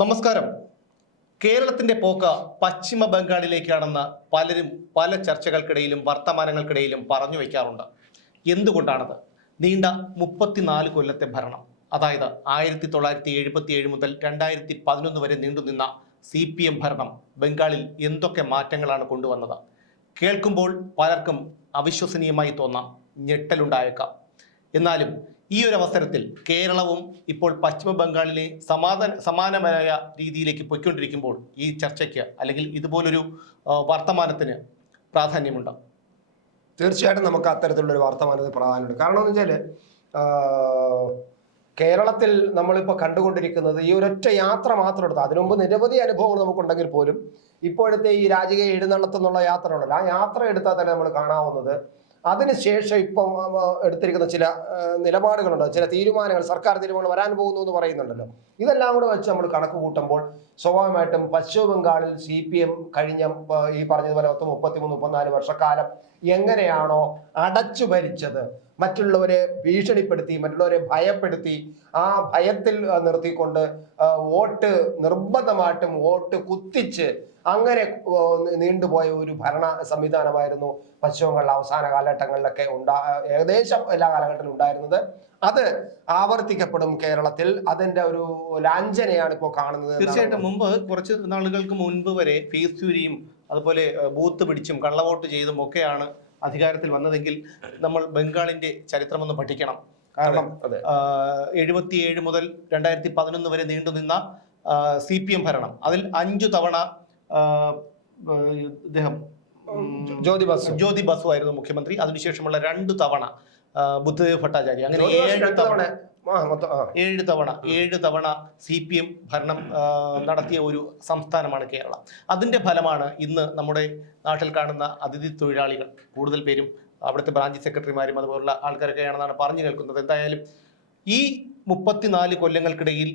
നമസ്കാരം. കേരളത്തിന്റെ പോക്ക് പശ്ചിമ ബംഗാളിലേക്കാണെന്ന് പലരും പല ചർച്ചകൾക്കിടയിലും വർത്തമാനങ്ങൾക്കിടയിലും പറഞ്ഞു വയ്ക്കാറുണ്ട്. എന്തുകൊണ്ടാണത്? നീണ്ട 34 കൊല്ലത്തെ ഭരണം, അതായത് 1977 മുതൽ 2011 വരെ നീണ്ടുനിന്ന CPM ഭരണം ബംഗാളിൽ എന്തൊക്കെ മാറ്റങ്ങളാണ് കൊണ്ടുവന്നത്? കേൾക്കുമ്പോൾ പലർക്കും അവിശ്വസനീയമായി തോന്നാം, ഞെട്ടലുണ്ടായേക്കാം. എന്നാലും ഈ ഒരു അവസരത്തിൽ കേരളവും ഇപ്പോൾ പശ്ചിമ ബംഗാളിലെ സമാനമായ രീതിയിലേക്ക് പോയിക്കൊണ്ടിരിക്കുമ്പോൾ ഈ ചർച്ചയ്ക്ക് അല്ലെങ്കിൽ ഇതുപോലൊരു വർത്തമാനത്തിന് പ്രാധാന്യമുണ്ട്. തീർച്ചയായിട്ടും നമുക്ക് അത്തരത്തിലുള്ളൊരു വർത്തമാനത്തിന് പ്രാധാന്യമുണ്ട്. കാരണം എന്ന് വെച്ചാൽ കേരളത്തിൽ നമ്മളിപ്പോൾ കണ്ടുകൊണ്ടിരിക്കുന്നത് ഈ ഒരൊറ്റ യാത്ര മാത്രം എടുത്ത്, അതിനു മുമ്പ് നിരവധി അനുഭവങ്ങൾ നമുക്കുണ്ടെങ്കിൽ പോലും ഇപ്പോഴത്തെ ഈ രാജകീയ എഴുന്നള്ളത്തെന്നുള്ള യാത്ര ഉണ്ടല്ലോ, ആ യാത്ര എടുത്താൽ തന്നെ നമ്മൾ കാണാവുന്നത് അതിനുശേഷം ഇപ്പം എടുത്തിരിക്കുന്ന ചില നിലപാടുകളുണ്ട്, ചില തീരുമാനങ്ങൾ, സർക്കാർ തീരുമാനങ്ങൾ വരാൻ പോകുന്നു എന്ന് പറയുന്നുണ്ടല്ലോ. ഇതെല്ലാം കൂടെ വെച്ച് നമ്മൾ കണക്ക് കൂട്ടുമ്പോൾ സ്വാഭാവികമായിട്ടും പശ്ചിമ ബംഗാളിൽ CPM കഴിഞ്ഞ ഈ പറഞ്ഞതുപോലെ 33-34 വർഷക്കാലം എങ്ങനെയാണോ അടച്ചു ഭരിച്ചത്, മറ്റുള്ളവരെ ഭീഷണിപ്പെടുത്തി, മറ്റുള്ളവരെ ഭയപ്പെടുത്തി, ആ ഭയത്തിൽ നിർത്തിക്കൊണ്ട് വോട്ട് നിർബന്ധമായിട്ടും വോട്ട് കുത്തിച്ച് അങ്ങനെ നീണ്ടുപോയ ഒരു ഭരണ സംവിധാനമായിരുന്നു പശ്ചിമ ബംഗാളിലെ അവസാന കാലഘട്ടങ്ങളിലൊക്കെ ഏകദേശം എല്ലാ കാലഘട്ടത്തിലും ഉണ്ടായിരുന്നത്. അത് ആവർത്തിക്കപ്പെടും കേരളത്തിൽ. അതിന്റെ ഒരു ലാഞ്ചനയാണ് ഇപ്പോൾ കാണുന്നത്. തീർച്ചയായിട്ടും മുമ്പ് കുറച്ച് നാളുകൾക്ക് മുൻപ് വരെ ഫേസ് ചൂരിയും അതുപോലെ ബൂത്ത് പിടിച്ചും കള്ളവോട്ട് ചെയ്തും ഒക്കെയാണ് അധികാരത്തിൽ വന്നതെങ്കിൽ നമ്മൾ ബംഗാളിന്റെ ചരിത്രമൊന്ന് പഠിക്കണം. കാരണം 77 മുതൽ 2011 വരെ നീണ്ടുനിന്ന CPM ഭരണം, അതിൽ 5 തവണ ഇദ്ദേഹം ജ്യോതി ബസു ആയിരുന്നു മുഖ്യമന്ത്രി. അതിനുശേഷമുള്ള 2 തവണ ബുദ്ധദേവ് ഭട്ടാചാര്യ, അങ്ങനെ 7 തവണ CPM ഭരണം നടത്തിയ ഒരു സംസ്ഥാനമാണ് കേരളം. അതിന്റെ ഫലമാണ് ഇന്ന് നമ്മുടെ നാട്ടിൽ കാണുന്ന അതിഥി തൊഴിലാളികൾ കൂടുതൽ പേരും അവിടുത്തെ ബ്രാഞ്ച് സെക്രട്ടറിമാരും അതുപോലുള്ള ആൾക്കാരൊക്കെയാണെന്നാണ് പറഞ്ഞു കേൾക്കുന്നത്. എന്തായാലും ഈ 34 കൊല്ലങ്ങൾക്കിടയിൽ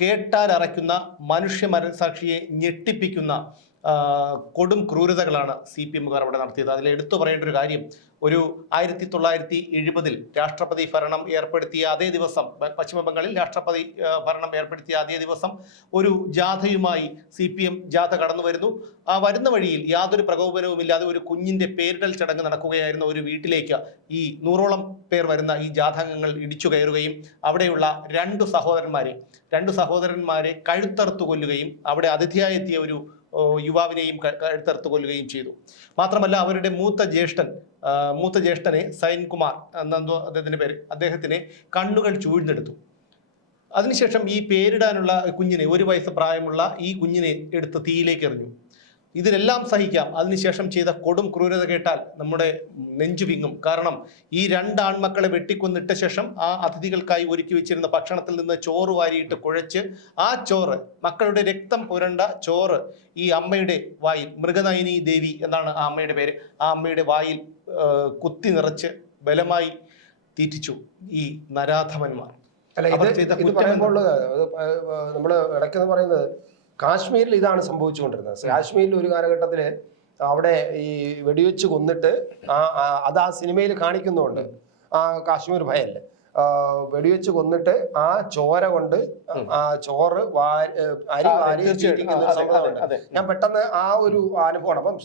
കേട്ടാലറയ്ക്കുന്ന, മനുഷ്യ മനസാക്ഷിയെ ഞെട്ടിപ്പിക്കുന്ന കൊടും ക്രൂരതകളാണ് CPMകാർ അവിടെ നടത്തിയത്. അതിൽ എടുത്തു പറയേണ്ട ഒരു കാര്യം, ഒരു 1970 രാഷ്ട്രപതി ഭരണം ഏർപ്പെടുത്തിയ അതേ ദിവസം, പശ്ചിമ ബംഗാളിൽ രാഷ്ട്രപതി ഭരണം ഏർപ്പെടുത്തിയ അതേ ദിവസം ഒരു ജാഥയുമായി CPM ജാഥ കടന്നു വരുന്നു. ആ വരുന്ന വഴിയിൽ യാതൊരു പ്രകോപനവുമില്ലാതെ ഒരു കുഞ്ഞിന്റെ പേരിടൽ ചടങ്ങ് നടക്കുകയായിരുന്ന ഒരു വീട്ടിലേക്ക് ഈ 100ഓളം പേർ വരുന്ന ഈ ജാഥാംഗങ്ങൾ ഇടിച്ചു കയറുകയും അവിടെയുള്ള 2 സഹോദരന്മാരെ കഴുത്തറുത്തു കൊല്ലുകയും അവിടെ അതിഥിയായി എത്തിയ ഒരു യുവാവിനെയും കഴുത്തറുത്ത് കൊല്ലുകയും ചെയ്തു. മാത്രമല്ല അവരുടെ മൂത്ത ജ്യേഷ്ഠനെ സൈൻകുമാർ എന്നെന്തോ അദ്ദേഹത്തിന്റെ പേര്, അദ്ദേഹത്തിനെ കണ്ണുകൾ ചൂഴ്ന്നെടുത്തു. അതിനുശേഷം ഈ പേരിടാനുള്ള കുഞ്ഞിനെ, 1 വയസ്സ് പ്രായമുള്ള ഈ കുഞ്ഞിനെ എടുത്ത് തീയിലേക്ക് എറിഞ്ഞു. ഇതിനെല്ലാം സഹിക്കാം. അതിനുശേഷം ചെയ്ത കൊടും ക്രൂരത കേട്ടാൽ നമ്മുടെ നെഞ്ചു വിങ്ങും. കാരണം ഈ 2 ആൺമക്കളെ വെട്ടിക്കൊന്നിട്ട ശേഷം ആ അതിഥികൾക്കായി ഒരുക്കി വെച്ചിരുന്ന ഭക്ഷണത്തിൽ നിന്ന് ചോറ് വാരിയിട്ട് കുഴച്ച് ആ ചോറ്, മക്കളുടെ രക്തം പുരണ്ട ചോറ്, ഈ അമ്മയുടെ വായിൽ, മൃഗനയനി ദേവി എന്നാണ് ആ അമ്മയുടെ പേര്, ആ അമ്മയുടെ വായിൽ കുത്തി നിറച്ച് ബലമായി തീറ്റിച്ചു ഈ നരാധമന്മാർ. ഇത് പറയുമ്പോൾ നമ്മള് ഇടയ്ക്കെന്ന് പറയുന്നത് കാശ്മീരിൽ ഇതാണ് സംഭവിച്ചുകൊണ്ടിരുന്നത്. കാശ്മീരിൽ ഒരു കാലഘട്ടത്തിൽ അവിടെ ഈ വെടിവെച്ച് കൊന്നിട്ട് അത് ആ സിനിമയിൽ കാണിക്കുന്നുണ്ട്. ആ കാശ്മീർ ഭയല്ലേ, വെടിവെച്ച് കൊന്നിട്ട് ആ ചോര കൊണ്ട് ആ ചോറ് അരി വാരി സംഭവമുണ്ട്. ഞാൻ പെട്ടെന്ന് ആ ഒരു അനുഭവമാണ്. അപ്പം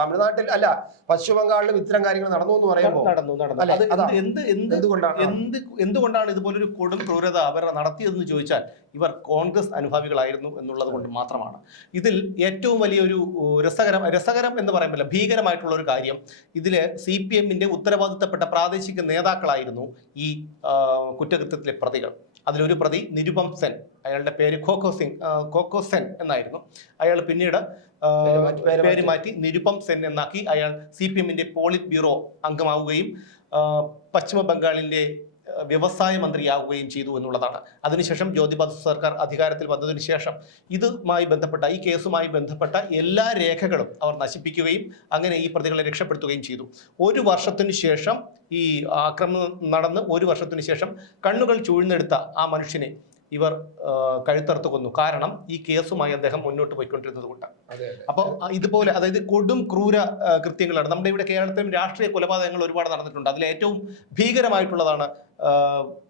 തമിഴ്നാട്ടിൽ അല്ല, പശ്ചിമ ബംഗാളിലും ഇത്തരം കാര്യങ്ങൾ നടന്നു എന്ന് പറയുമ്പോൾ എന്തുകൊണ്ടാണ് ഇതുപോലൊരു കൊടും ക്രൂരത അവർ നടത്തിയതെന്ന് ചോദിച്ചാൽ ഇവർ കോൺഗ്രസ് അനുഭാവികളായിരുന്നു എന്നുള്ളത് കൊണ്ട് മാത്രമാണ്. ഇതിൽ ഏറ്റവും വലിയൊരു രസകരം എന്ന് പറയുമ്പോൾ ഭീകരമായിട്ടുള്ള ഒരു കാര്യം, ഇതില് CPMന്റെ ഉത്തരവാദിത്തപ്പെട്ട പ്രാദേശിക നേതാക്കളായിരുന്നു ഈ കുറ്റകൃത്യത്തിലെ പ്രതികൾ. അതിലൊരു പ്രതി നിരുപം സെൻ, അയാളുടെ പേര് കോക്കോ സെൻ എന്നായിരുന്നു. അയാൾ പിന്നീട് പേര് മാറ്റി നിരുപം സെൻ എന്നാക്കി. അയാൾ CPMന്റെ പോളിറ്റ് ബ്യൂറോ അംഗമാവുകയും പശ്ചിമ ബംഗാളിന്റെ വ്യവസായ മന്ത്രിയാവുകയും ചെയ്തു എന്നുള്ളതാണ്. അതിനുശേഷം ജ്യോതി ബസു സർക്കാർ അധികാരത്തിൽ വന്നതിന് ശേഷം ഈ കേസുമായി ബന്ധപ്പെട്ട എല്ലാ രേഖകളും അവർ നശിപ്പിക്കുകയും അങ്ങനെ ഈ പ്രതികളെ രക്ഷപ്പെടുത്തുകയും ചെയ്തു. 1 വർഷത്തിനു ശേഷം, ഈ ആക്രമണം നടന്ന് 1 വർഷത്തിനു ശേഷം കണ്ണുകൾ ചൂഴ്ന്നെടുത്ത ആ മനുഷ്യനെ ഇവർ കഴുത്തറുത്ത് കൊന്നു. കാരണം ഈ കേസുമായി അദ്ദേഹം മുന്നോട്ട് പോയിക്കൊണ്ടിരുന്നത് കൊണ്ട്. അപ്പോൾ ഇതുപോലെ അതായത് കൊടും ക്രൂര കൃത്യങ്ങളാണ്. നമ്മുടെ ഇവിടെ കേരളത്തിലും രാഷ്ട്രീയ കൊലപാതകങ്ങൾ ഒരുപാട് നടന്നിട്ടുണ്ട്. അതിൽ ഏറ്റവും ഭീകരമായിട്ടുള്ളതാണ്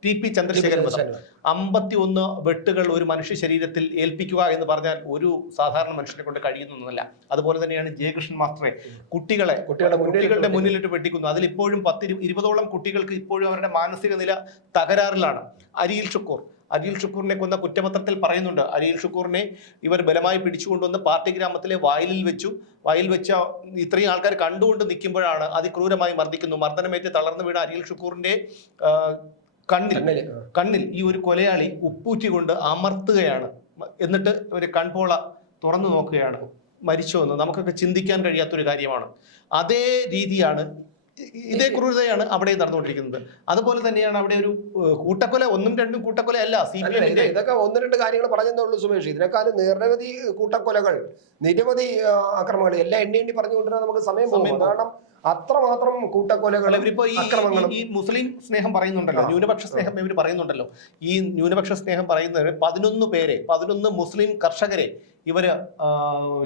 TP ചന്ദ്രശേഖരൻ വധം. 51 വെട്ടുകൾ ഒരു മനുഷ്യ ശരീരത്തിൽ ഏൽപ്പിക്കുക എന്ന് പറഞ്ഞാൽ ഒരു സാധാരണ മനുഷ്യനെ കൊണ്ട് കഴിയുന്നൊന്നുമല്ല. അതുപോലെ തന്നെയാണ് ജയകൃഷ്ണൻ മാസ്റ്ററെ കുട്ടികളുടെ മുന്നിലിട്ട് വെട്ടിക്കുന്നു. അതിലിപ്പോഴും 10-20ഓളം കുട്ടികൾക്ക് ഇപ്പോഴും അവരുടെ മാനസിക നില തകരാറിലാണ്. അരിയിൽ ഷുക്കൂറിനെ കൊന്ന കുറ്റപത്രത്തിൽ പറയുന്നുണ്ട്. അരിയിൽ ഷുക്കൂറിനെ ഇവർ ബലമായി പിടിച്ചുകൊണ്ടുവന്ന് പാർട്ടി ഗ്രാമത്തിലെ വയലിൽ വെച്ച ഇത്രയും ആൾക്കാർ കണ്ടുകൊണ്ട് നിൽക്കുമ്പോഴാണ് അതിക്രൂരമായി മർദ്ദിക്കുന്നു. മർദ്ദനമേറ്റ് തളർന്നു വീണ അരിയിൽ ഷുക്കൂറിന്റെ കണ്ണിൽ ഈ ഒരു കൊലയാളി ഉപ്പൂറ്റി കൊണ്ട് അമർത്തുകയാണ്. എന്നിട്ട് ഒരു കൺപോള തുറന്നു നോക്കുകയാണ്. മരിച്ചോ എന്ന് നമുക്കൊക്കെ ചിന്തിക്കാൻ കഴിയാത്തൊരു കാര്യമാണ്. അതേ രീതിയാണ്, ഇതേ ക്രൂരതയാണ് അവിടെ നടന്നുകൊണ്ടിരിക്കുന്നത്. അതുപോലെ തന്നെയാണ് അവിടെ ഒരു കൂട്ടക്കൊല, 1-2 കൂട്ടക്കൊലയല്ല. ഇതൊക്കെ 1-2 കാര്യങ്ങൾ പറഞ്ഞതേ ഉള്ളൂ സുമേഷ്. ഇതിനേക്കാളും നിരവധി കൂട്ടക്കൊലകൾ, നിരവധി അക്രമങ്ങൾ എല്ലാം എണ്ണി പറഞ്ഞുകൊണ്ടിരുന്ന നമുക്ക് സമയം പോകും. കാരണം അത്രമാത്രം കൂട്ടക്കൊലകൾ. ഇവരിപ്പോ ഈ മുസ്ലിം സ്നേഹം പറയുന്നുണ്ടല്ലോ, ന്യൂനപക്ഷ സ്നേഹം ഇവർ പറയുന്നുണ്ടല്ലോ. ഈ ന്യൂനപക്ഷ സ്നേഹം പറയുന്നവര് 11 മുസ്ലിം കർഷകരെ ഇവര്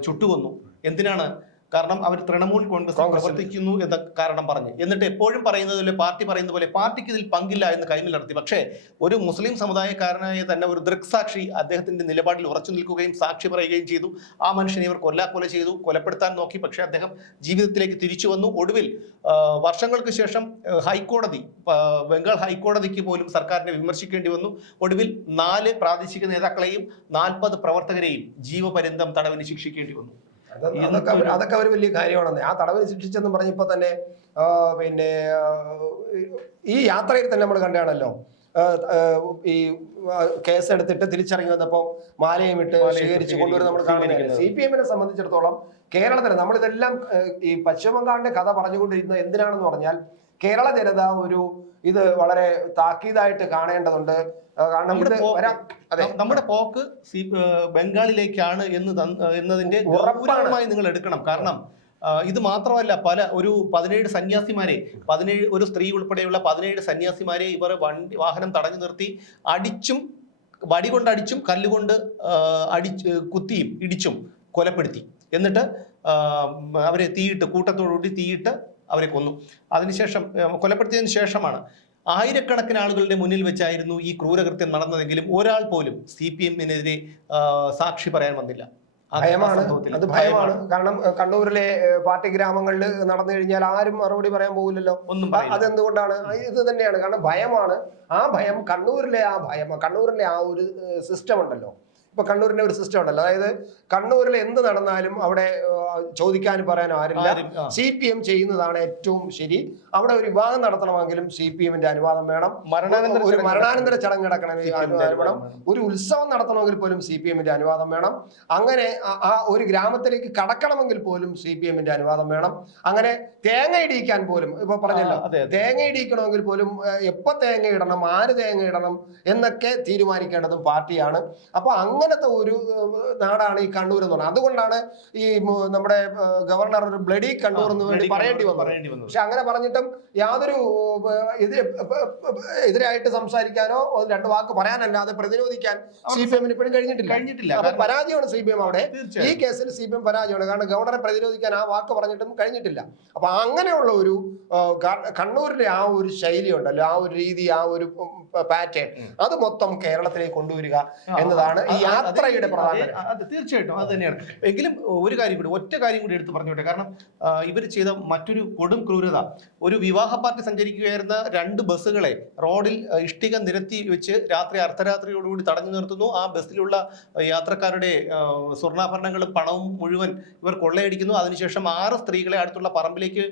ചുട്ടുകൊന്നു. എന്തിനാണ്? കാരണം അവർ തൃണമൂൽ കോൺഗ്രസ് പ്രവർത്തിക്കുന്നു എന്ന കാരണം പറഞ്ഞ്. എന്നിട്ട് എപ്പോഴും പറയുന്നത് പോലെ, പാർട്ടി പറയുന്ന പോലെ പാർട്ടിക്ക് ഇതിൽ പങ്കില്ല എന്ന് കൈമിൽ നടത്തി. പക്ഷേ ഒരു മുസ്ലിം സമുദായക്കാരനായ തന്നെ ഒരു ദൃക്സാക്ഷി അദ്ദേഹത്തിന്റെ നിലപാടിൽ ഉറച്ചു നിൽക്കുകയും സാക്ഷി പറയുകയും ചെയ്തു. ആ മനുഷ്യനെ ഇവർ കൊല ചെയ്തു, കൊലപ്പെടുത്താൻ നോക്കി. പക്ഷേ അദ്ദേഹം ജീവിതത്തിലേക്ക് തിരിച്ചു വന്നു. ഒടുവിൽ വർഷങ്ങൾക്ക് ശേഷം ബംഗാൾ ഹൈക്കോടതിക്ക് പോലും സർക്കാരിനെ വിമർശിക്കേണ്ടി വന്നു. ഒടുവിൽ 4 പ്രാദേശിക നേതാക്കളെയും 40 പ്രവർത്തകരെയും ജീവപര്യന്തം തടവിന് ശിക്ഷിക്കേണ്ടി വന്നു. അതൊക്കെ ഒരു വലിയ കാര്യമാണെന്ന്. ആ തടവിന് ശിക്ഷിച്ചെന്ന് പറഞ്ഞപ്പോ തന്നെ പിന്നെ ഈ യാത്രയിൽ തന്നെ നമ്മൾ കണ്ടാണല്ലോ, ഈ കേസെടുത്തിട്ട് തിരിച്ചിറങ്ങി വന്നപ്പോൾ മാലയും ഇട്ട് സ്വീകരിച്ച് കൊണ്ടുവരുന്ന നമ്മൾ കാണുന്നത്. CPM-നെ സംബന്ധിച്ചിടത്തോളം കേരളത്തിൽ നമ്മളിതെല്ലാം ഈ പശ്ചിമ ബംഗാളിന്റെ കഥ പറഞ്ഞുകൊണ്ടിരുന്നത് എന്തിനാണെന്ന് പറഞ്ഞാൽ കേരള ജനത ഇത് വളരെ താക്കീതായിട്ട് കാണേണ്ടതുണ്ട്. നമ്മുടെ പോക്ക് ബംഗാളിലേക്കാണ് എന്നതിന്റെ ഗൗരവമായി നിങ്ങൾ എടുക്കണം. കാരണം ഇത് മാത്രമല്ല, ഒരു 17 സന്യാസിമാരെ, ഒരു സ്ത്രീ ഉൾപ്പെടെയുള്ള 17 സന്യാസിമാരെ ഇവർ വാഹനം തടഞ്ഞു നിർത്തി വടി കൊണ്ടടിച്ചും കല്ലുകൊണ്ട് കുത്തിയും ഇടിച്ചും കൊലപ്പെടുത്തി. എന്നിട്ട് അവരെ കൂട്ടത്തോടുകൂടി തീയിട്ട് അവരെ കൊന്നു. അതിനുശേഷം കൊലപ്പെടുത്തിയതിനു ശേഷമാണ് ആയിരക്കണക്കിന് ആളുകളുടെ മുന്നിൽ വെച്ചായിരുന്നു ഈ ക്രൂരകൃത്യം നടന്നതെങ്കിലും ഒരാൾ പോലും CPM-നെതിരെ സാക്ഷി പറയാൻ വന്നില്ല. അത് ഭയമാണ്. കാരണം കണ്ണൂരിലെ പാർട്ടി ഗ്രാമങ്ങളിൽ നടന്നു കഴിഞ്ഞാൽ ആരും മറുപടി പറയാൻ പോകില്ലല്ലോ. അതെന്തുകൊണ്ടാണ്? ഇത് തന്നെയാണ്. കാരണം ഭയമാണ്. ആ ഭയം, കണ്ണൂരിലെ ആ ഒരു സിസ്റ്റം ഉണ്ടല്ലോ. ഇപ്പൊ കണ്ണൂരിന്റെ ഒരു സിസ്റ്റം ഉണ്ടല്ലോ. അതായത് കണ്ണൂരിൽ എന്ത് നടന്നാലും അവിടെ ചോദിക്കാനും പറയാനും ആരില്ല. CPM ചെയ്യുന്നതാണ് ഏറ്റവും ശരി. അവിടെ ഒരു വിവാഹം നടത്തണമെങ്കിലും CPM-ന്റെ അനുവാദം വേണം. ഒരു മരണാനന്തര ചടങ്ങ് നടക്കണമെങ്കിൽ അനുവാദം വേണം. ഒരു ഉത്സവം നടത്തണമെങ്കിൽ പോലും CPM-ന്റെ അനുവാദം വേണം. അങ്ങനെ ആ ഒരു ഗ്രാമത്തിലേക്ക് കടക്കണമെങ്കിൽ പോലും CPM-ന്റെ അനുവാദം വേണം. അങ്ങനെ തേങ്ങ ഇടിക്കാൻ പോലും, ഇപ്പൊ പറഞ്ഞല്ലോ, തേങ്ങ ഇടിക്കണമെങ്കിൽ പോലും എപ്പോ തേങ്ങ ഇടണം, ആര് തേങ്ങ ഇടണം എന്നൊക്കെ തീരുമാനിക്കേണ്ടതും പാർട്ടിയാണ്. അപ്പൊ അങ്ങനത്തെ ഒരു നാടാണ് ഈ കണ്ണൂർ എന്ന് പറഞ്ഞത്. അതുകൊണ്ടാണ് ഈ നമ്മുടെ ഗവർണർ ഒരു ബ്ലഡി കണ്ണൂർ എന്ന് വേണ്ടി പറയേണ്ടി വന്നു. പക്ഷെ അങ്ങനെ പറഞ്ഞിട്ടും യാതൊരു എതിരായിട്ട് സംസാരിക്കാനോ 2 വാക്ക് പറയാനല്ലാതെ പ്രതിരോധിക്കാൻ CPM-ന് ഇപ്പോഴും കഴിഞ്ഞിട്ടില്ല. അപ്പൊ പരാജയമാണ് CPM അവിടെ. ഈ കേസിൽ CPM പരാജയമാണ്. കാരണം ഗവർണറെ പ്രതിരോധിക്കാൻ ആ വാക്ക് പറഞ്ഞിട്ടും കഴിഞ്ഞിട്ടില്ല. അപ്പൊ അങ്ങനെയുള്ള ഒരു കണ്ണൂരിലെ ആ ഒരു ശൈലി ഉണ്ടല്ലോ, ആ ഒരു രീതി, ആ ഒരു പാറ്റേൺ, അത് മൊത്തം കേരളത്തിലേക്ക് കൊണ്ടുവരിക എന്നതാണ് ഈ യാത്രയുടെ പ്രധാന. തീർച്ചയായിട്ടും അത് തന്നെയാണ്. എങ്കിലും ഒറ്റ കാര്യം കൂടി എടുത്ത് പറഞ്ഞോട്ടെ. കാരണം ഇവർ ചെയ്ത മറ്റൊരു കൊടും ക്രൂരത, ഒരു വിവാഹ പാർട്ടി സഞ്ചരിക്കുകയായിരുന്ന 2 ബസ്സുകളെ റോഡിൽ ഇഷ്ടിക നിരത്തി വെച്ച് അർദ്ധരാത്രിയോടുകൂടി തടഞ്ഞു നിർത്തുന്നു. ആ ബസ്സിലുള്ള യാത്രക്കാരുടെ സ്വർണ്ണാഭരണങ്ങളും പണവും മുഴുവൻ ഇവർ കൊള്ളയടിക്കുന്നു. അതിനുശേഷം 6 സ്ത്രീകളെ അടുത്തുള്ള പറമ്പിലേക്ക്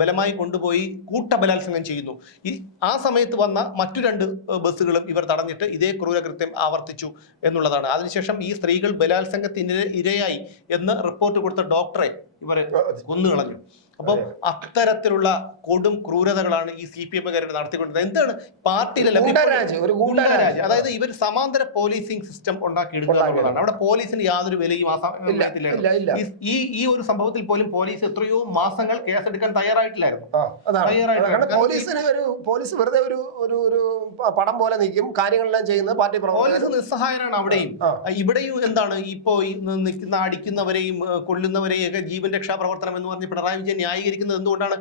ബലമായി കൊണ്ടുപോയി കൂട്ടബലാത്സംഗം ചെയ്യുന്നു. ആ സമയത്ത് വന്ന മറ്റു 2 ബസ്സുകളും ഇവർ തടഞ്ഞിട്ട് ഇതേ ക്രൂരകൃത്യം ആവർത്തിച്ചു എന്നുള്ളതാണ്. അതിനുശേഷം ഈ സ്ത്രീകൾ ബലാത്സംഗത്തിന് ഇരയായി എന്ന് റിപ്പോർട്ട് കൊടുത്ത ഡോക്ടറെ ഇവരെ കൊന്നുകളഞ്ഞു. അപ്പം അത്തരത്തിലുള്ള കൊടും ക്രൂരതകളാണ് ഈ CPM-കാർ നടത്തിക്കൊണ്ടിരുന്നത്. എന്താണ് പാർട്ടിയിലല്ല, ഗൂഢരാജ്. അതായത് ഇവർ സമാന്തര പോലീസിംഗ് സിസ്റ്റം ഉണ്ടാക്കിയെടുക്കുക എന്നുള്ളതാണ്. അവിടെ പോലീസിന് യാതൊരു വിലയും ആ സമയത്തില്ലായിരുന്നു. ഈ ഒരു സംഭവത്തിൽ പോലും പോലീസ് എത്രയോ മാസങ്ങൾ കേസെടുക്കാൻ തയ്യാറായിട്ടില്ലായിരുന്നു. പോലീസ് വെറുതെ ഒരു പടം പോലെ നിൽക്കും, കാര്യങ്ങളെല്ലാം ചെയ്യുന്ന പാർട്ടി പോലീസ് നിസ്സഹായരാണ് അവിടെയും ഇവിടെയും. എന്താണ് ഇപ്പോ നിൽക്കുന്ന അടിക്കുന്നവരെയും കൊല്ലുന്നവരെയും ഒക്കെ ജീവൻ രക്ഷാപ്രവർത്തനം എന്ന് പറഞ്ഞ് പിണറായി വിജയൻ ന്യായീകരിക്കുന്നത് എന്തുകൊണ്ടാണ്?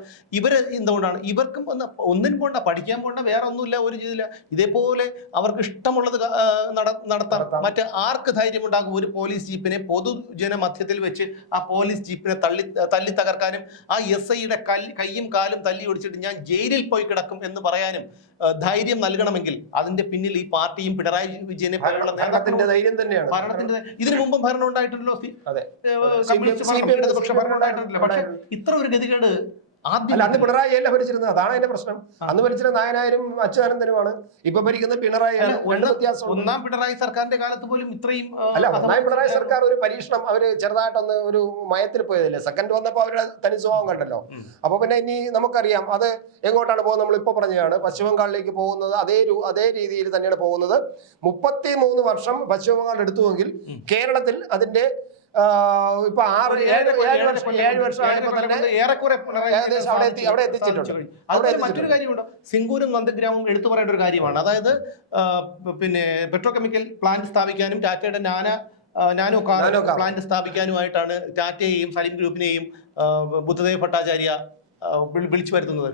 ഇവർക്കും ഒന്നിനും പോണ്ട, പഠിക്കാൻ പോണ്ട, വേറെ ഒന്നുമില്ല, ഒരു ചെയ്തില്ല. ഇതേപോലെ അവർക്ക് ഇഷ്ടമുള്ളത് നടത്താം. മറ്റ് ആർക്ക് ധൈര്യമുണ്ടാകും ഒരു പോലീസ് ജീപ്പിനെ പൊതുജന മധ്യത്തിൽ വെച്ച് ആ പോലീസ് ജീപ്പിനെ തല്ലി തകർക്കാനും ആ SIയുടെ കൈയും കാലും തല്ലി ഒടിച്ചിട്ട് ഞാൻ ജയിലിൽ പോയി കിടക്കും എന്ന് പറയാനും ധൈര്യം നൽകണമെങ്കിൽ അതിന്റെ പിന്നിൽ ഈ പാർട്ടിയും പിണറായി വിജയനെ പോലുള്ള ഭരണത്തിന്റെ ധൈര്യം തന്നെയാണ്. ഭരണത്തിന്റെ ഇതിനു മുമ്പും ഭരണം ഉണ്ടായിട്ടുണ്ടല്ലോ, ഇടതുപക്ഷ ഭരണം ഉണ്ടായിട്ടുണ്ടല്ലോ. പക്ഷെ ഇത്ര ഒരു ഗതികേട് അന്ന് പിണറായി അല്ല ഭരിച്ചിരുന്നത്, അതാണ് അതിന്റെ പ്രശ്നം. അന്ന് ഭരിച്ചിരുന്ന നായനാരും അച്യുതാനന്ദനുമാണ്, ഇപ്പൊ ഭരിക്കുന്ന പിണറായിയാണ്. ഒന്നാം പിണറായി സർക്കാരിന്റെ കാലത്ത് പോലും ഇത്രയും ഒന്നാം പിണറായി സർക്കാർ ഒരു പരീക്ഷണം അവര് ചെറുതായിട്ടൊന്ന് ഒരു മയത്തിൽ പോയതല്ലേ. സെക്കൻഡ് വന്നപ്പോ അവരുടെ തനി സ്വഭാവം കണ്ടല്ലോ. അപ്പൊ പിന്നെ ഇനി നമുക്കറിയാം അത് എങ്ങോട്ടാണ് പോകുന്നത്. നമ്മളിപ്പോ പറഞ്ഞതാണ് പശ്ചിമ ബംഗാളിലേക്ക് പോകുന്നത്. അതേ രീതിയിൽ തന്നെയാണ് പോകുന്നത്. 33 വർഷം പശ്ചിമ ബംഗാൾ എടുത്തുവെങ്കിൽ കേരളത്തിൽ അതിന്റെ ഇപ്പൊ 7 വർഷം അവിടെ എത്തിച്ചിട്ടുണ്ട്. മറ്റൊരു കാര്യമുണ്ടോ, സിംഗൂരും നന്ദഗ്രാമം എടുത്തു പറയേണ്ട ഒരു കാര്യമാണ്. അതായത് പിന്നെ പെട്രോകെമിക്കൽ പ്ലാന്റ് സ്ഥാപിക്കാനും ടാറ്റയുടെ നാനോ കാർ പ്ലാന്റ് സ്ഥാപിക്കാനുമായിട്ടാണ് ടാറ്റയെയും സലീം ഗ്രൂപ്പിനെയും ബുദ്ധദേവ് ഭട്ടാചാര്യ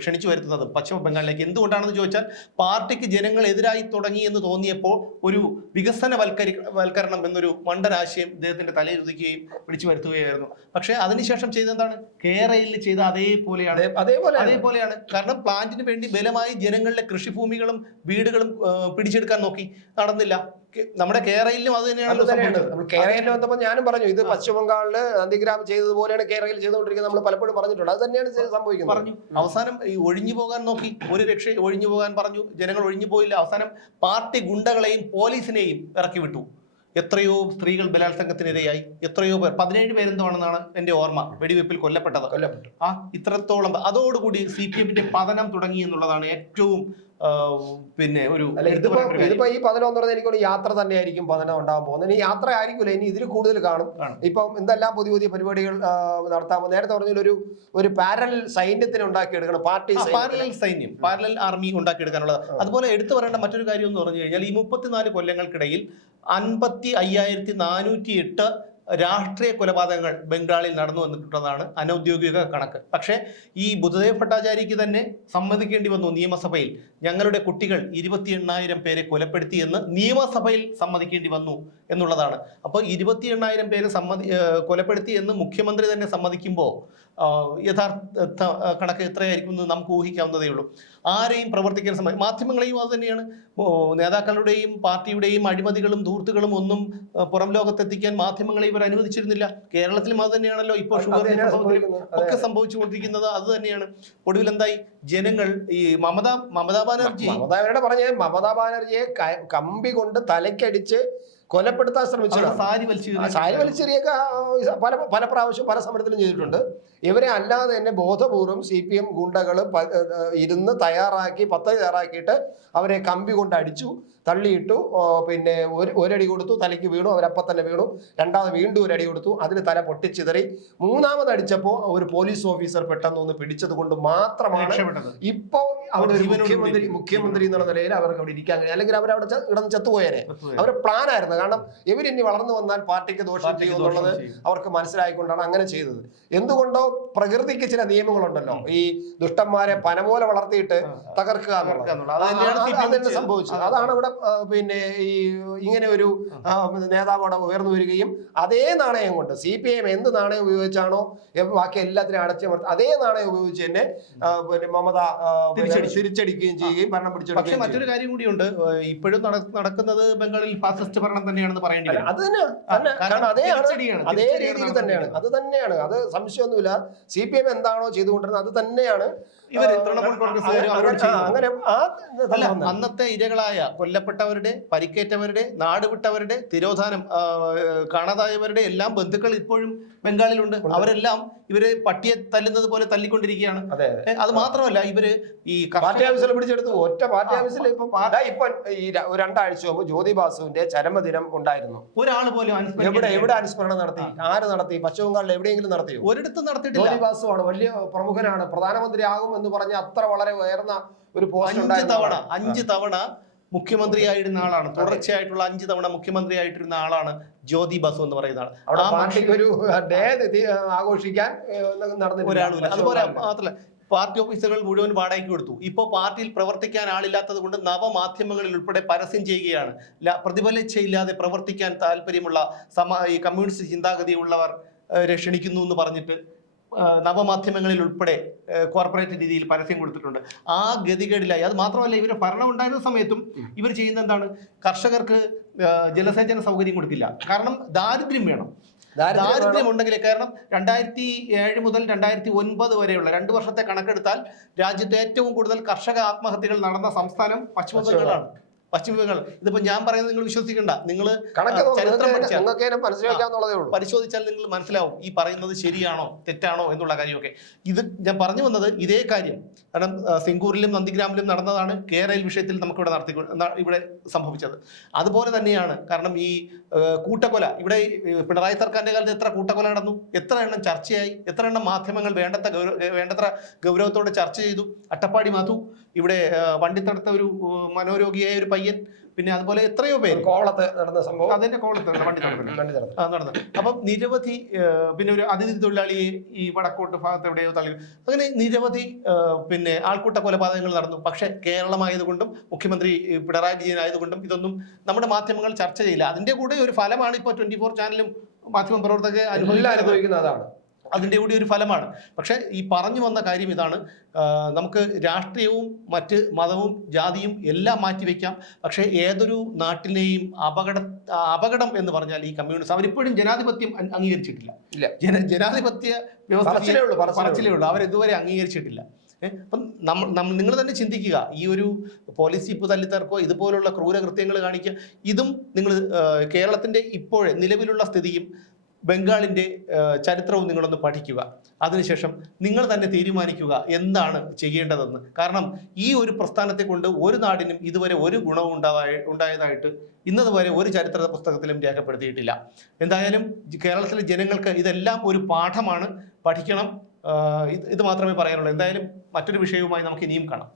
ക്ഷണിച്ചു വരുത്തുന്നത് പശ്ചിമ ബംഗാളിലേക്ക്. എന്തുകൊണ്ടാണെന്ന് ചോദിച്ചാൽ പാർട്ടിക്ക് ജനങ്ങൾ എതിരായി തുടങ്ങി എന്ന് തോന്നിയപ്പോൾ ഒരു വികസനവൽക്കരണം എന്നൊരു മണ്ടനാശയം ഇദ്ദേഹത്തിന്റെ തലയിൽ ഉദിക്കുകയും പിടിച്ചു വരുത്തുകയായിരുന്നു. പക്ഷെ അതിനുശേഷം ചെയ്തെന്താണ്? കേരളയിൽ ചെയ്ത അതേപോലെയാണ്. കാരണം പ്ലാന്റിന് വേണ്ടി ബലമായി ജനങ്ങളുടെ കൃഷിഭൂമികളും വീടുകളും പിടിച്ചെടുക്കാൻ നോക്കി, നടന്നില്ല. നമ്മുടെ കേരളയിലും അത് തന്നെയാണ്. കേരളയിൽ വന്നപ്പോൾ ഞാനും പറഞ്ഞു ഇത് പശ്ചിമ ബംഗാളില് നന്ദിഗ്രാം ചെയ്തതുപോലെയാണ് കേരളയിൽ ചെയ്തുകൊണ്ടിരിക്കുന്നത്. നമ്മൾ പലപ്പോഴും പറഞ്ഞിട്ടുണ്ട്, അത് തന്നെയാണ് സംഭവിക്കുന്നത്. പറഞ്ഞു അവസാനം ഈ ഒഴിഞ്ഞു പോകാൻ നോക്കി, ഒരു രക്ഷ ഒഴിഞ്ഞു പോകാൻ പറഞ്ഞു, ജനങ്ങൾ ഒഴിഞ്ഞു പോയില്ല. അവസാനം പാർട്ടി ഗുണ്ടകളെയും പോലീസിനെയും ഇറക്കി വിട്ടു. എത്രയോ സ്ത്രീകൾ ബലാത്സംഗത്തിനിരയായി, എത്രയോ പേർ, 17 പേരെന്തോണെന്നാണ് എന്റെ ഓർമ്മ, വെടിവെപ്പിൽ കൊല്ലപ്പെട്ടു. ഇത്രത്തോളം അതോടുകൂടി CPM-ന്റെ പതനം തുടങ്ങി എന്നുള്ളതാണ് ഏറ്റവും പിന്നെ ഒരു ഇതിപ്പോ ഈ പതനം എന്ന് പറഞ്ഞാൽ എനിക്ക് യാത്ര തന്നെയായിരിക്കും പതനം ഉണ്ടാകാൻ പോകുന്നത്. ഇനി യാത്ര ആയിരിക്കില്ല, ഇനി ഇതിൽ കൂടുതൽ കാണും. ഇപ്പം എന്തെല്ലാം പുതിയ പരിപാടികൾ നടത്താമോ. നേരത്തെ പറഞ്ഞ ഒരു പാരലൽ സൈന്യത്തിന് ഉണ്ടാക്കിയെടുക്കണം, പാരലൽ ആർമി ഉണ്ടാക്കിയെടുക്കാനുള്ളത്. അതുപോലെ എടുത്തു പറയേണ്ട മറ്റൊരു കാര്യം എന്ന് പറഞ്ഞു കഴിഞ്ഞാൽ ഈ 34 കൊല്ലങ്ങൾക്കിടയിൽ 55,408 രാഷ്ട്രീയ കൊലപാതകങ്ങൾ ബംഗാളിൽ നടന്നു വന്നിട്ടുള്ളതാണ് അനൌദ്യോഗിക കണക്ക്. പക്ഷേ ഈ ബുദ്ധദേവ് ഭട്ടാചാര്യക്ക് തന്നെ സമ്മതിക്കേണ്ടി വന്നു നിയമസഭയിൽ, ഞങ്ങളുടെ കുട്ടികൾ 28,000 പേരെ കൊലപ്പെടുത്തി എന്ന് നിയമസഭയിൽ സമ്മതിക്കേണ്ടി വന്നു എന്നുള്ളതാണ്. അപ്പോൾ 28,000 പേരെ കൊലപ്പെടുത്തി എന്ന് മുഖ്യമന്ത്രി തന്നെ സമ്മതിക്കുമ്പോൾ യഥാർത്ഥ കണക്ക് എത്രയായിരിക്കും എന്ന് നമുക്ക് ഊഹിക്കാവുന്നതേ ഉള്ളൂ. ആരെയും പ്രവർത്തിക്കാൻ മാധ്യമങ്ങളെയും അത് തന്നെയാണ്. നേതാക്കളുടെയും പാർട്ടിയുടെയും അഴിമതികളും ധൂർത്തുകളും ഒന്നും പുറം ലോകത്തെത്തിക്കാൻ മാധ്യമങ്ങളെ ഇവർ അനുവദിച്ചിരുന്നില്ല. കേരളത്തിലും അത് തന്നെയാണല്ലോ ഇപ്പോൾ ഒക്കെ സംഭവിച്ചുകൊണ്ടിരിക്കുന്നത്. അത് തന്നെയാണ്. ഒടുവിൽ എന്തായി? ജനങ്ങൾ ഈ മമതാ ബാനർജിയെ കമ്പി കൊണ്ട് തലക്കടിച്ച് കൊലപ്പെടുത്താൻ ശ്രമിച്ചത്. സാരി വലിച്ചെറിയൊക്കെ പല പ്രാവശ്യം പല സമരത്തിലും ചെയ്തിട്ടുണ്ട്. ഇവരെ അല്ലാതെ തന്നെ ബോധപൂർവം CPM ഗുണ്ടകൾ ഇരുന്ന് പദ്ധതി തയ്യാറാക്കിയിട്ട് അവരെ കമ്പി കൊണ്ട് അടിച്ചു, തള്ളിയിട്ടു. പിന്നെ ഒരടി കൊടുത്തു, തലയ്ക്ക് വീണു, അവരപ്പം തന്നെ വീണു. രണ്ടാമത് വീണ്ടും ഒരടി കൊടുത്തു, അതിന് തല പൊട്ടിച്ചിതറി. മൂന്നാമത് അടിച്ചപ്പോൾ ഒരു പോലീസ് ഓഫീസർ പെട്ടെന്ന് ഒന്ന് പിടിച്ചത് കൊണ്ട് മാത്രമാണ് ഇപ്പോൾ അവിടെ ഒരു മുഖ്യമന്ത്രി എന്നുള്ള നിലയിൽ അവർക്ക് അവിടെ ഇരിക്കാൻ കഴിയും. അല്ലെങ്കിൽ അവരവിടെ കിടന്ന് ചത്തുപോയേനെ. അവരുടെ പ്ലാൻ ആയിരുന്നു. കാരണം ഇവരിനി വളർന്നു വന്നാൽ പാർട്ടിക്ക് ദോഷം ചെയ്യും എന്നുള്ളത് അവർക്ക് മനസ്സിലായിക്കൊണ്ടാണ് അങ്ങനെ ചെയ്തത്. എന്തുകൊണ്ടോ പ്രകൃതിക്ക് ചില നിയമങ്ങളുണ്ടല്ലോ, ഈ ദുഷ്ടന്മാരെ പന പോലെ വളർത്തിയിട്ട് തകർക്കുക എന്നുള്ളത് സംഭവിച്ചത്. അതാണ് ഇവിടെ പിന്നെ ഈ ഇങ്ങനെ ഒരു നേതാവ് അവിടെ ഉയർന്നു വരികയും അതേ നാണയം കൊണ്ട് CPM എന്ത് നാണയം ഉപയോഗിച്ചാണോ ബാക്കി എല്ലാത്തിനും അടച്ചമർത്തി അതേ നാണയം ഉപയോഗിച്ച് തന്നെ പിന്നെ മമത തിരിച്ചടിക്കുകയും ചെയ്യുകയും ഭരണം പിടിച്ചെടുക്കുകയും. പക്ഷെ മറ്റൊരു കാര്യം കൂടിയുണ്ട്, ഇപ്പോഴും നടക്കുന്നത് ബംഗാളിൽ ഫാസിസ്റ്റ് ഭരണം തന്നെയാണെന്ന് പറയേണ്ടി വരും. അത് തന്നെ അതേ രീതിയിൽ തന്നെയാണ്. അത് തന്നെയാണ്, അത് സംശയമൊന്നുമില്ല. CPM എന്താണോ ചെയ്തുകൊണ്ടിരുന്നത് അത് തന്നെയാണ് ഇവര് തൃണമൂൽ കോൺഗ്രസ്സുകാരും അവരോട് ചെയ്യുന്നത്. അങ്ങനെ ആ അല്ല, അന്നത്തെ ഇരകളായ കൊല്ലപ്പെട്ടവരുടെ, പരിക്കേറ്റവരുടെ, നാടുവിട്ടവരുടെ, തിരോധാനം കാണാതായവരുടെ എല്ലാം ബന്ധുക്കൾ ഇപ്പോഴും ബംഗാളിലുണ്ട്. അവരെല്ലാം ഇവര് പട്ടിയെ തല്ലുന്നത് പോലെ തല്ലിക്കൊണ്ടിരിക്കുകയാണ്. അത് മാത്രമല്ല, ഇവര് ഈ പാർട്ടി ഓഫീസിൽ പിടിച്ചെടുത്തു. ഒറ്റ പാർട്ടി ഓഫീസിൽ ഇപ്പൊ ഈ 2 ആഴ്ച മുമ്പ് ജ്യോതി ബാസുവിന്റെ ചരമദിനം ഉണ്ടായിരുന്നു. ഒരാൾ പോലും എവിടെ അനുസ്മരണം നടത്തി? ആര് നടത്തി? പശ്ചിമ ബംഗാളിൽ എവിടെയെങ്കിലും നടത്തിയോ? ഒരിടത്തും നടത്തിയിട്ടില്ല. ജ്യോതി ബാസുവാണ്, വലിയ പ്രമുഖനാണ്, പ്രധാനമന്ത്രി ആകും എന്ന് പറഞ്ഞ അത്ര വളരെ ഉയർന്ന ഒരു പോസ്റ്റ്. 5 തവണ മുഖ്യമന്ത്രിയായിരുന്ന ആളാണ്. തുടർച്ചയായിട്ടുള്ള 5 തവണ മുഖ്യമന്ത്രിയായിട്ടിരുന്ന ആളാണ് ജ്യോതി ബസു എന്ന് പറയുന്ന ആൾ. അവിടെ പാർട്ടിക്ക് ഒരു ഡേ ആഘോഷിക്കാൻ ഒരാളുമില്ല. അതുപോലെ മാത്രമല്ല, പാർട്ടി ഓഫീസുകൾ മുഴുവൻ വാടകയ്ക്ക് കൊടുത്തു. ഇപ്പോൾ പാർട്ടിയിൽ പ്രവർത്തിക്കാൻ ആളില്ലാത്തത് കൊണ്ട് നവമാധ്യമങ്ങളിൽ ഉൾപ്പെടെ പരസ്യം ചെയ്യുകയാണ്. പ്രതിഫലേച്ഛയില്ലാതെ പ്രവർത്തിക്കാൻ താല്പര്യമുള്ള ഈ കമ്മ്യൂണിസ്റ്റ് ചിന്താഗതിയുള്ളവർ ക്ഷണിക്കുന്നു എന്ന് പറഞ്ഞിട്ട് നവമാധ്യമങ്ങളിൽ ഉൾപ്പെടെ കോർപ്പറേറ്റ് രീതിയിൽ പരസ്യം കൊടുത്തിട്ടുണ്ട്. ആ ഗതികേടിലായി. അത് മാത്രമല്ല, ഇവർ ഭരണം ഉണ്ടായിരുന്ന സമയത്തും ഇവർ ചെയ്യുന്ന എന്താണ്? കർഷകർക്ക് ജലസേചന സൗകര്യം കൊടുക്കില്ല. കാരണം ദാരിദ്ര്യം വേണം. ദാരിദ്ര്യം ഉണ്ടെങ്കിൽ, കാരണം 2007 മുതൽ 2009 വരെയുള്ള 2 വർഷത്തെ കണക്കെടുത്താൽ രാജ്യത്ത് ഏറ്റവും കൂടുതൽ കർഷക ആത്മഹത്യകൾ നടന്ന സംസ്ഥാനം പശ്ചിമ ബംഗാളാണ്. പശ്ചിമ ബംഗാൾ. ഇതിപ്പോ ഞാൻ പറയുന്നത് നിങ്ങൾ വിശ്വസിക്കണ്ട. നിങ്ങൾ ചരിത്രം പരിശോധിച്ചാൽ നിങ്ങൾ മനസ്സിലാവും ഈ പറയുന്നത് ശരിയാണോ തെറ്റാണോ എന്നുള്ള കാര്യമൊക്കെ. ഇത് ഞാൻ പറഞ്ഞു വന്നത് ഇതേ കാര്യം. കാരണം സിംഗൂരിലും നന്ദിഗ്രാമിലും നടന്നതാണ് കേരള വിഷയത്തിൽ നമുക്കിവിടെ ഇവിടെ സംഭവിച്ചത്. അതുപോലെ തന്നെയാണ്. കാരണം ഈ കൂട്ടക്കൊല, ഇവിടെ പിണറായി സർക്കാരിന്റെ കാലത്ത് എത്ര കൂട്ടക്കൊല നടന്നു, എത്ര എണ്ണം ചർച്ചയായി, എത്ര എണ്ണം മാധ്യമങ്ങൾ വേണ്ടത്ര ഗൗരവത്തോടെ ചർച്ച ചെയ്തു. അട്ടപ്പാടി മാധു, ഇവിടെ വണ്ടിത്തടുത്ത ഒരു മനോരോഗിയായ ഒരു പയ്യൻ, പിന്നെ അതുപോലെ എത്രയോ പേര് കോവളത്ത് നടന്ന സംഭവം, അതിന്റെ കോവളത്ത് നടന്നത്. അപ്പം നിരവധി, പിന്നെ ഒരു അതിഥി തൊഴിലാളിയെ ഈ വടക്കോട്ട് ഭാഗത്ത് എവിടെയോ തള്ളി, അങ്ങനെ നിരവധി പിന്നെ ആൾക്കൂട്ട കൊലപാതകങ്ങൾ നടന്നു. പക്ഷെ കേരളമായതുകൊണ്ടും മുഖ്യമന്ത്രി പിണറായി വിജയൻ ആയതുകൊണ്ടും ഇതൊന്നും നമ്മുടെ മാധ്യമങ്ങൾ ചർച്ച ചെയ്യില്ല. അതിന്റെ കൂടെ ഒരു ഫലമാണ് ഇപ്പോൾ 24 ചാനലും മാധ്യമ പ്രവർത്തകർ അനുഭവിക്കുന്ന അതാണ്. അതിൻ്റെ കൂടി ഒരു ഫലമാണ്. പക്ഷെ ഈ പറഞ്ഞു വന്ന കാര്യം ഇതാണ്: നമുക്ക് രാഷ്ട്രീയവും മറ്റ് മതവും ജാതിയും എല്ലാം മാറ്റിവെക്കാം. പക്ഷേ ഏതൊരു നാട്ടിലെയും അപകടം എന്ന് പറഞ്ഞാൽ ഈ കമ്മ്യൂണിസ്റ്റ് അവരിപ്പോഴും ജനാധിപത്യം അംഗീകരിച്ചിട്ടില്ല. ജനാധിപത്യ വ്യവസ്ഥ പറച്ചിലേ ഉള്ളൂ, അവരിതുവരെ അംഗീകരിച്ചിട്ടില്ല. അപ്പം നിങ്ങൾ തന്നെ ചിന്തിക്കുക, ഈ ഒരു പോലീസ് ജീപ്പ് തല്ലിത്തർക്കോ ഇതുപോലുള്ള ക്രൂരകൃത്യങ്ങൾ കാണിക്കുക, ഇതും നിങ്ങൾ കേരളത്തിൻ്റെ ഇപ്പോഴേ നിലവിലുള്ള സ്ഥിതിയും ബംഗാളിൻ്റെ ചരിത്രവും നിങ്ങളൊന്ന് പഠിക്കുക. അതിനുശേഷം നിങ്ങൾ തന്നെ തീരുമാനിക്കുക എന്താണ് ചെയ്യേണ്ടതെന്ന്. കാരണം ഈ ഒരു പ്രസ്ഥാനത്തെ കൊണ്ട് ഒരു നാടിനും ഇതുവരെ ഒരു ഗുണവും ഉണ്ടായതായിട്ട് ഇന്നതുവരെ ഒരു ചരിത്ര പുസ്തകത്തിലും രേഖപ്പെടുത്തിയിട്ടില്ല. എന്തായാലും കേരളത്തിലെ ജനങ്ങൾക്ക് ഇതെല്ലാം ഒരു പാഠമാണ്, പഠിക്കണം. ഇത് മാത്രമേ പറയാനുള്ളൂ. എന്തായാലും മറ്റൊരു വിഷയവുമായി നമുക്ക് ഇനിയും കാണാം.